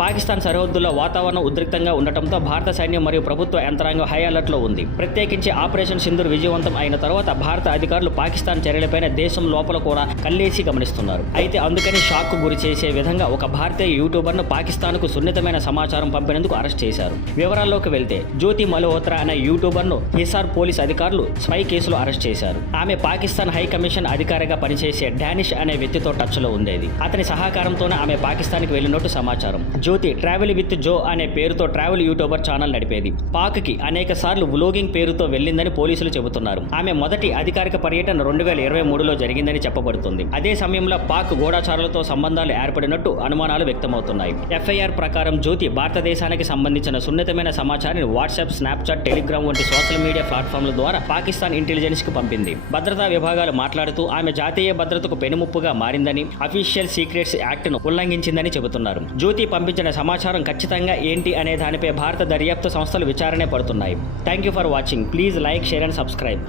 పాకిస్తాన్ సరిహద్దుల్లో వాతావరణం ఉద్రిక్తంగా ఉండటంతో భారత సైన్యం మరియు ప్రభుత్వ యంత్రాంగం హై అలర్ట్లో ఉంది. ప్రత్యేకించి ఆపరేషన్ సింధూర్ విజయవంతం అయిన తర్వాత భారత అధికారులు పాకిస్తాన్ చర్యలపైన దేశం లోపల కూడా కల్లేసి గమనిస్తున్నారు. అయితే అందుకని షాక్ కు గురి చేసే విధంగా ఒక భారతీయ యూట్యూబర్ను పాకిస్తాన్కు సున్నితమైన సమాచారం పంపినందుకు అరెస్ట్ చేశారు. వివరాల్లోకి వెళ్తే జ్యోతి మల్హోత్రా అనే యూట్యూబర్ను హిసార్ పోలీస్ అధికారులు స్పై కేసులో అరెస్ట్ చేశారు. ఆమె పాకిస్తాన్ హై కమిషన్ అధికారిగా పనిచేసే డానిష్ అనే వ్యక్తితో టచ్ లో ఉండేది. అతని సహకారంతోనే ఆమె పాకిస్తాన్కి వెళ్లినట్టు సమాచారం. జ్యోతి ట్రావెల్ విత్ జో అనే పేరుతో ట్రావెల్ యూట్యూబర్ ఛానల్ నడిపేది. పాక్కి అనేక సార్లు వ్లోగింగ్ పేరుతో వెళ్లిందని పోలీసులు చెబుతున్నారు. ఆమె మొదటి అధికారిక పర్యటన 2023లో జరిగిందని చెప్పబడుతుంది. అదే సమయంలో పాక్ గూఢచారులతో సంబంధాలు ఏర్పడినట్టు అనుమానాలు వ్యక్తమవుతున్నాయి. ఎఫ్ఐఆర్ ప్రకారం జ్యోతి భారతదేశానికి సంబంధించిన సున్నితమైన సమాచారాన్ని వాట్సాప్, స్నాప్చాట్, టెలిగ్రామ్ వంటి సోషల్ మీడియా ప్లాట్ఫామ్ల ద్వారా పాకిస్తాన్ ఇంటెలిజెన్స్ కు పంపింది. భద్రతా విభాగాలు మాట్లాడుతూ ఆమె జాతీయ భద్రతకు పెనుముప్పుగా మారిందని, అఫీషియల్ సీక్రెట్స్ యాక్ట్ ను ఉల్లంఘించిందని చెబుతున్నారు. జ్యోతి పంపించిన సమాచారం ఖచ్చితంగా ఏంటి అనే దానిపై భారత దర్యాప్తు సంస్థలు విచారణ పడుతున్నాయి. Thank you for watching. Please like, share and subscribe.